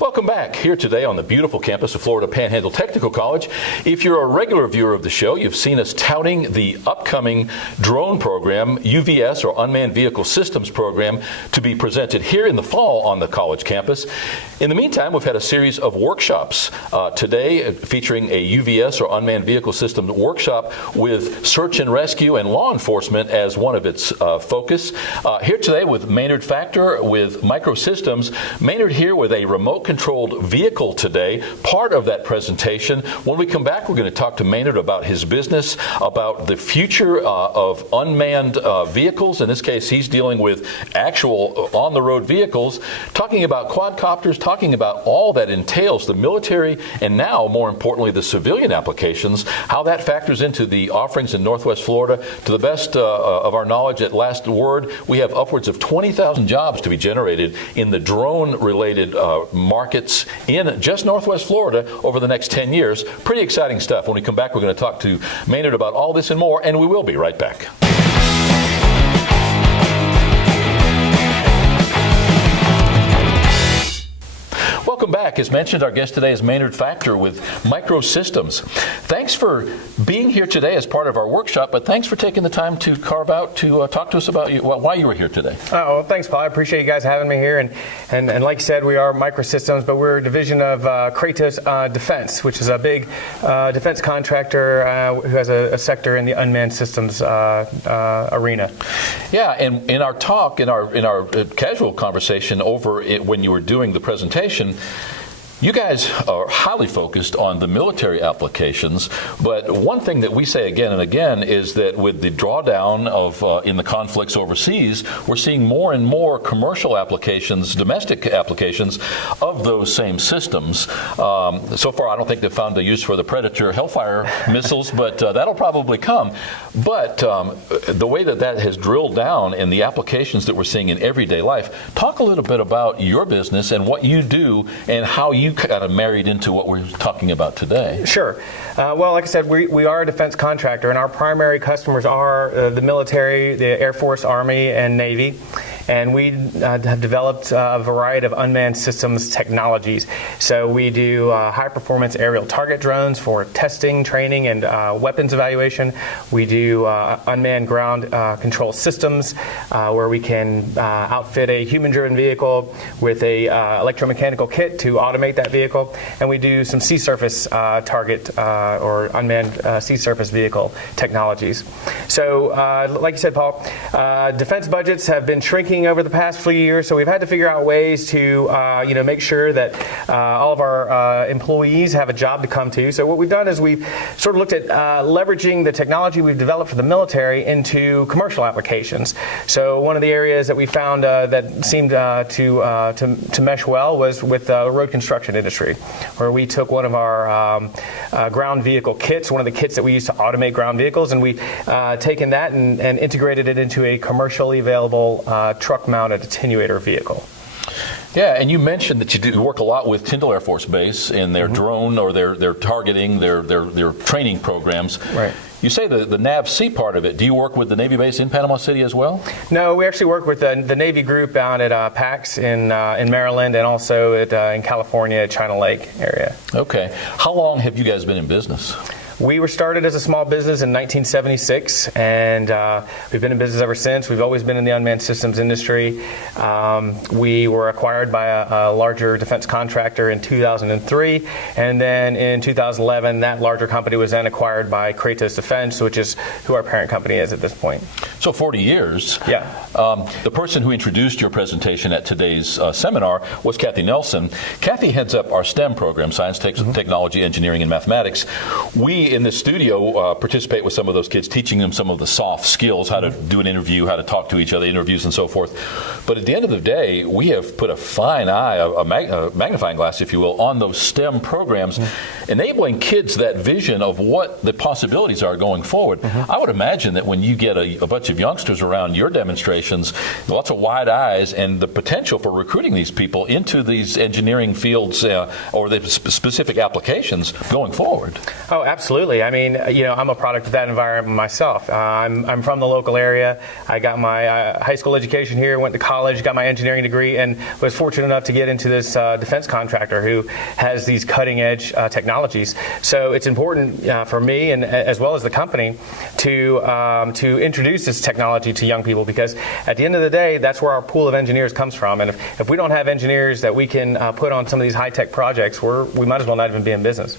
Welcome back here today on the beautiful campus of Florida Panhandle Technical College. If you're a regular viewer of the show, you've seen us touting the upcoming drone program, UVS or Unmanned Vehicle Systems program, to be presented here in the fall on the college campus. In the meantime, we've had a series of workshops today featuring a UVS or Unmanned Vehicle Systems workshop with search and rescue and law enforcement as one of its focus. Here today with Maynard Factor with Microsystems. Maynard here with a remote-controlled vehicle today, part of that presentation. When we come back, we're going to talk to Maynard about his business, about the future of unmanned vehicles. In this case, he's dealing with actual on-the-road vehicles, talking about quadcopters, talking about all that entails, the military, and now, more importantly, the civilian applications, how that factors into the offerings in Northwest Florida. To the best of our knowledge, at last word, we have upwards of 20,000 jobs to be generated in the drone-related markets in just Northwest Florida over the next 10 years. Pretty exciting stuff. When we come back, we're going to talk to Maynard about all this and more, and we will be right back. Welcome back. As mentioned, our guest today is Maynard Factor with Microsystems. Thanks for being here today as part of our workshop, but thanks for taking the time to carve out to talk to us about why you were here today. Oh, well, thanks, Paul. I appreciate you guys having me here. And like you said, we are Microsystems, but we're a division of Kratos Defense, which is a big defense contractor who has a sector in the unmanned systems arena. Yeah, and in our talk, in our casual conversation over it when you were doing the presentation, you guys are highly focused on the military applications, but one thing that we say again and again is that with the drawdown of in the conflicts overseas, we're seeing more and more commercial applications, domestic applications of those same systems. So far, I don't think they've found a use for the Predator Hellfire missiles, but that'll probably come. But the way that has drilled down in the applications that we're seeing in everyday life, talk a little bit about your business and what you do and how you kind of married into what we're talking about today. Sure. Well, like I said, we are a defense contractor, and our primary customers are the military, the Air Force, Army, and Navy. And we have developed a variety of unmanned systems technologies. So we do high-performance aerial target drones for testing, training, and weapons evaluation. We do unmanned ground control systems where we can outfit a human-driven vehicle with a electromechanical kit to automate that vehicle. And we do some sea surface target or unmanned sea surface vehicle technologies. So like you said, Paul, defense budgets have been shrinking over the past few years, so we've had to figure out ways to make sure that all of our employees have a job to come to. So what we've done is we've sort of looked at leveraging the technology we've developed for the military into commercial applications. So one of the areas that we found that seemed to mesh well was with the road construction industry, where we took one of our ground vehicle kits, one of the kits that we use to automate ground vehicles, and we've taken that and integrated it into a commercially available truck-mounted attenuator vehicle. Yeah, and you mentioned that you do work a lot with Tyndall Air Force Base in their drone or their targeting, their training programs. Right. You say the NAVC part of it. Do you work with the Navy base in Panama City as well? No, we actually work with the Navy group out at PAX in Maryland and also in California at China Lake area. Okay. How long have you guys been in business? We were started as a small business in 1976, and we've been in business ever since. We've always been in the unmanned systems industry. We were acquired by a larger defense contractor in 2003, and then in 2011, that larger company was then acquired by Kratos Defense, which is who our parent company is at this point. So 40 years. Yeah. The person who introduced your presentation at today's seminar was Kathy Nelson. Kathy heads up our STEM program, Science, Technology, Engineering, and Mathematics. We in the studio participate with some of those kids, teaching them some of the soft skills, how to do an interview, how to talk to each other, interviews and so forth. But at the end of the day, we have put a fine eye, a magnifying glass, if you will, on those STEM programs, enabling kids that vision of what the possibilities are going forward. I would imagine that when you get a bunch of youngsters around your demonstration, applications, lots of wide eyes, and the potential for recruiting these people into these engineering fields or the specific applications going forward. Oh, absolutely. I mean, I'm a product of that environment myself. I'm from the local area. I got my high school education here, went to college, got my engineering degree, and was fortunate enough to get into this defense contractor who has these cutting-edge technologies. So it's important for me, and as well as the company, to introduce this technology to young people, because at the end of the day, that's where our pool of engineers comes from. And if we don't have engineers that we can put on some of these high-tech projects, we might as well not even be in business.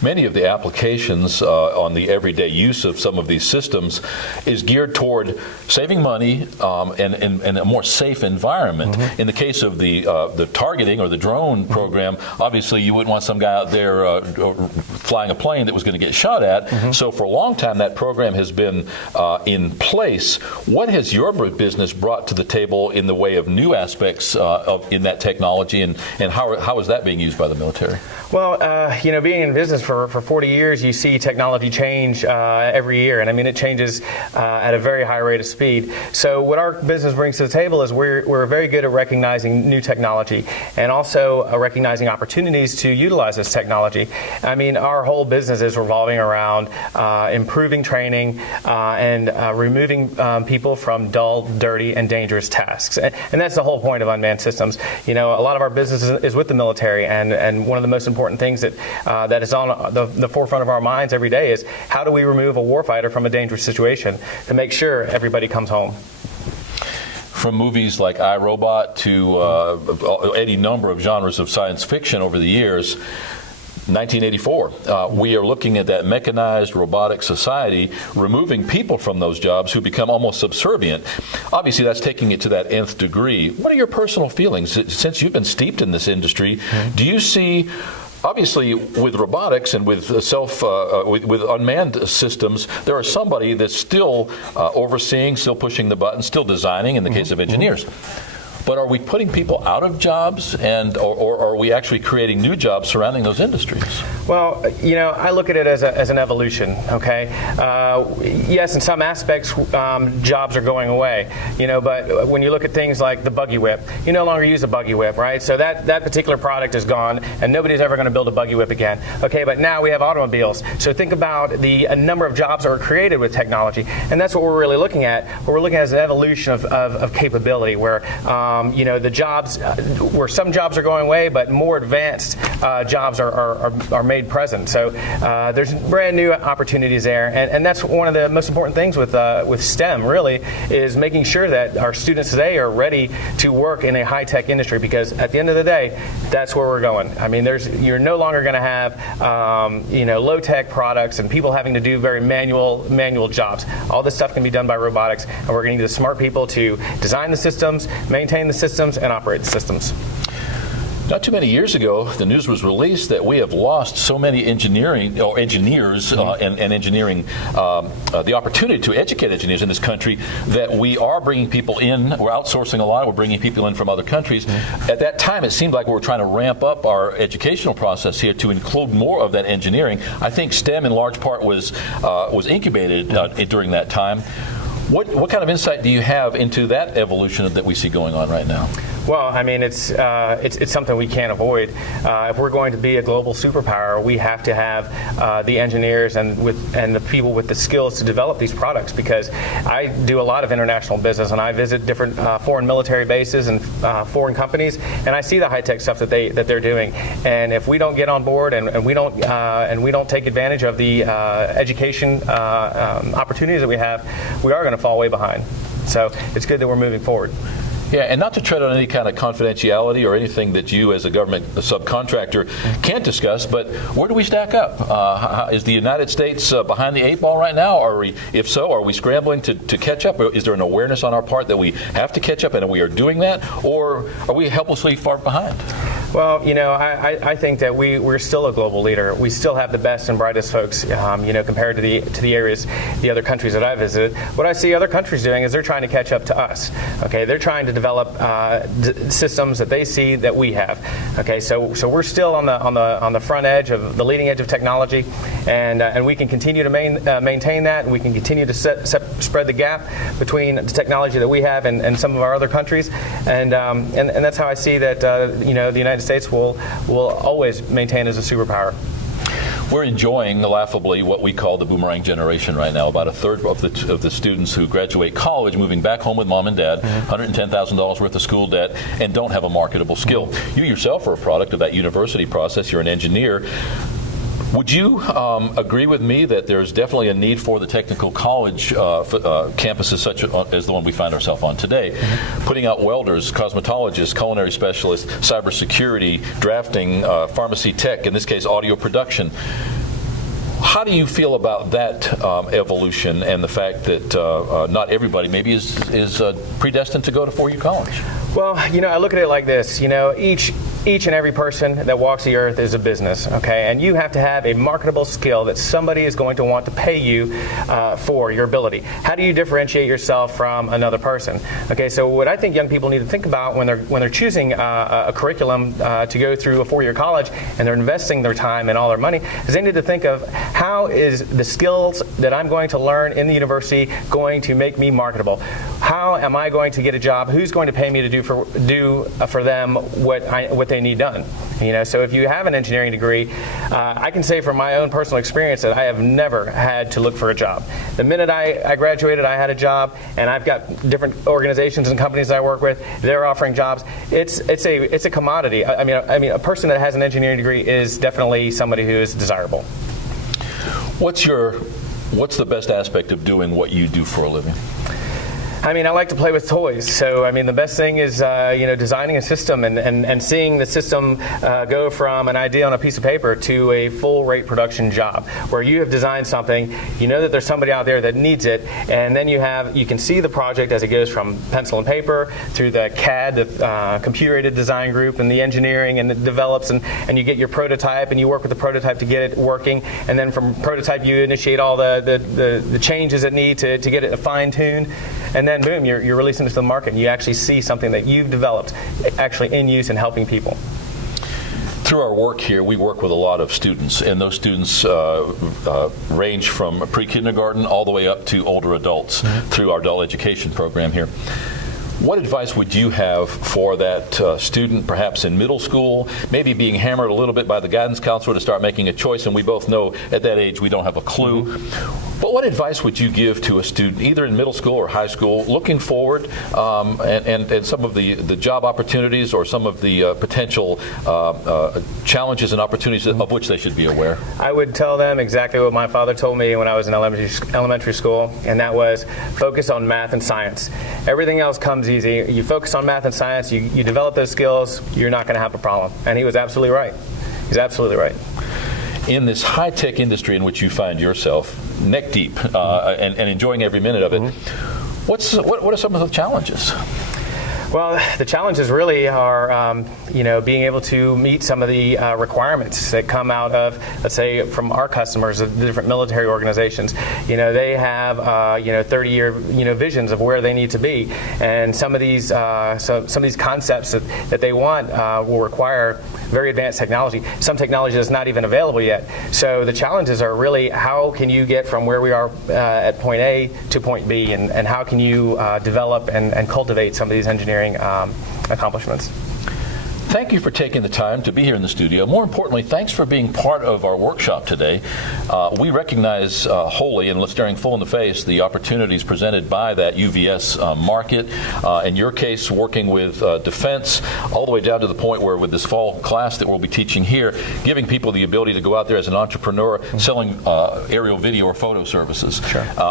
Many of the applications on the everyday use of some of these systems is geared toward saving money and a more safe environment. In the case of the targeting or the drone program, obviously you wouldn't want some guy out there flying a plane that was going to get shot at. So for a long time that program has been in place. What has your business brought to the table in the way of new aspects in that technology, and how is that being used by the military? Well, being in business for 40 years, you see technology change every year, and I mean it changes at a very high rate of speed. So what our business brings to the table is we're very good at recognizing new technology and also recognizing opportunities to utilize this technology. I mean, our whole business is revolving around improving training and removing people from dull, dirty, and dangerous tasks. And that's the whole point of unmanned systems. A lot of our business is with the military, and one of the most important things that is on the forefront of our minds every day is how do we remove a warfighter from a dangerous situation to make sure everybody comes home. From movies like I, Robot to any number of genres of science fiction over the years, 1984, we are looking at that mechanized robotic society, removing people from those jobs who become almost subservient. Obviously, that's taking it to that nth degree. What are your personal feelings? Since you've been steeped in this industry, do you see, obviously, with robotics and with with unmanned systems, there is somebody that's still overseeing, still pushing the button, still designing in the case of engineers. But are we putting people out of jobs, or are we actually creating new jobs surrounding those industries? Well, I look at it as an evolution, okay? Yes, in some aspects, jobs are going away, but when you look at things like the buggy whip, you no longer use a buggy whip, right? So that particular product is gone, and nobody's ever going to build a buggy whip again. Okay, but now we have automobiles. So think about the number of jobs that were created with technology, and that's what we're really looking at. What we're looking at is an evolution of capability where the jobs, where some jobs are going away, but more advanced jobs are made present. So there's brand new opportunities there, and that's one of the most important things with STEM, really, is making sure that our students today are ready to work in a high-tech industry, because at the end of the day, that's where we're going. I mean, you're no longer going to have low-tech products and people having to do very manual jobs. All this stuff can be done by robotics, and we're going to need the smart people to design the systems, maintain the systems, and operate the systems. Not too many years ago, the news was released that we have lost so many engineers and engineering, the opportunity to educate engineers in this country, that we are bringing people in. We're outsourcing a lot. We're bringing people in from other countries. At that time, it seemed like we were trying to ramp up our educational process here to include more of that engineering. I think STEM, in large part, was incubated during that time. What kind of insight do you have into that evolution that we see going on right now? Well, I mean, it's something we can't avoid. If we're going to be a global superpower, we have to have the engineers and the people with the skills to develop these products. Because I do a lot of international business, and I visit different foreign military bases and foreign companies, and I see the high tech stuff that they're doing. And if we don't get on board and we don't take advantage of the education opportunities that we have, we are going to fall way behind. So it's good that we're moving forward. Yeah, and not to tread on any kind of confidentiality or anything that you as a government subcontractor can't discuss, but where do we stack up? Is the United States behind the eight ball right now? If so, are we scrambling to catch up? Is there an awareness on our part that we have to catch up and we are doing that? Or are we helplessly far behind? Well, I think that we're still a global leader. We still have the best and brightest folks, compared to the areas, the other countries that I visited. What I see other countries doing is they're trying to catch up to us. Okay, they're trying to develop systems that they see that we have. Okay, so we're still on the front edge of the leading edge of technology, and we can continue to maintain that, and we can continue to spread the gap between the technology that we have and some of our other countries, and that's how I see that the United States will always maintain as a superpower. We're enjoying, laughably, what we call the boomerang generation right now. About a third of the students who graduate college moving back home with mom and dad, $110,000 worth of school debt, and don't have a marketable skill. You yourself are a product of that university process. You're an engineer. Would you agree with me that there's definitely a need for the technical college campuses such as the one we find ourselves on today, putting out welders, cosmetologists, culinary specialists, cybersecurity, drafting, pharmacy tech, in this case audio production? How do you feel about that evolution and the fact that not everybody maybe is predestined to go to four-year college? Well, I look at it like this. Each and every person that walks the earth is a business, okay? And you have to have a marketable skill that somebody is going to want to pay you for your ability. How do you differentiate yourself from another person? Okay, so what I think young people need to think about when they're choosing a curriculum to go through a four-year college and they're investing their time and all their money is they need to think of how is the skills that I'm going to learn in the university going to make me marketable? How am I going to get a job? Who's going to pay me to do for them what they need done? So if you have an engineering degree, I can say from my own personal experience that I have never had to look for a job. The minute I graduated, I had a job, and I've got different organizations and companies that I work with. They're offering jobs. It's a commodity. I mean, a person that has an engineering degree is definitely somebody who is desirable. What's the best aspect of doing what you do for a living? I like to play with toys. So, the best thing is, designing a system and seeing the system go from an idea on a piece of paper to a full-rate production job, where you have designed something, that there's somebody out there that needs it, and then you can see the project as it goes from pencil and paper through the CAD, the computer-aided design group, and the engineering, and it develops, and you get your prototype, and you work with the prototype to get it working, and then from prototype you initiate all the changes that need to get it fine-tuned, and then boom, you're releasing it to the market, and you actually see something that you've developed actually in use and helping people. Through our work here, we work with a lot of students, and those students range from pre-kindergarten all the way up to older adults through our adult education program here. What advice would you have for that student, perhaps in middle school, maybe being hammered a little bit by the guidance counselor to start making a choice, and we both know at that age we don't have a clue. But what advice would you give to a student, either in middle school or high school, looking forward and some of the job opportunities or some of the potential challenges and opportunities of which they should be aware? I would tell them exactly what my father told me when I was in elementary school, and that was focus on math and science. Everything else comes easy. You focus on math and science, you develop those skills, you're not going to have a problem. And he was absolutely right. He's absolutely right. In this high-tech industry in which you find yourself, neck deep, and enjoying every minute of it, what are some of the challenges? Well, the challenges really are, being able to meet some of the requirements that come out of, let's say, from our customers, the different military organizations. They have, 30-year, visions of where they need to be, and some of these concepts that they want will require very advanced technology. Some technology is not even available yet. So the challenges are really how can you get from where we are at point A to point B, and how can you develop and cultivate some of these engineering accomplishments. Thank you for taking the time to be here in the studio. More importantly, thanks for being part of our workshop today. We recognize wholly and staring full in the face the opportunities presented by that UVS market. In your case, working with defense, all the way down to the point where with this fall class that we'll be teaching here, giving people the ability to go out there as an entrepreneur, selling aerial video or photo services,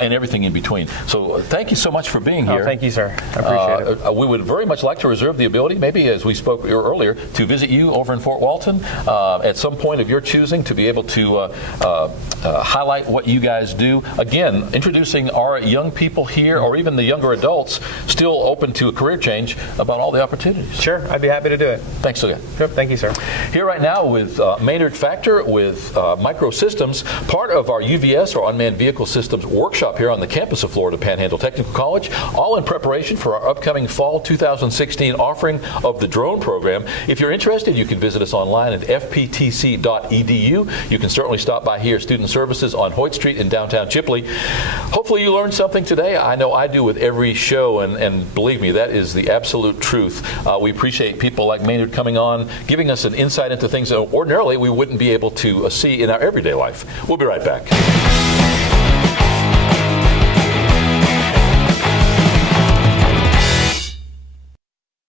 and everything in between. So thank you so much for being here. Thank you, sir. I appreciate it. We would very much like to reserve the ability, maybe as we spoke earlier, earlier, to visit you over in Fort Walton at some point of your choosing to be able to highlight what you guys do. Again, introducing our young people here, or even the younger adults, still open to a career change, about all the opportunities. Sure, I'd be happy to do it. Thanks again. Sure, thank you, sir. Here right now with Maynard Factor with Microsystems, part of our UVS, or Unmanned Vehicle Systems workshop here on the campus of Florida Panhandle Technical College, all in preparation for our upcoming fall 2016 offering of the drone program. If you're interested, you can visit us online at fptc.edu. You can certainly stop by here, Student Services on Hoyt Street in downtown Chipley. Hopefully you learned something today. I know I do with every show, and believe me, that is the absolute truth. We appreciate people like Maynard coming on, giving us an insight into things that ordinarily we wouldn't be able to see in our everyday life. We'll be right back.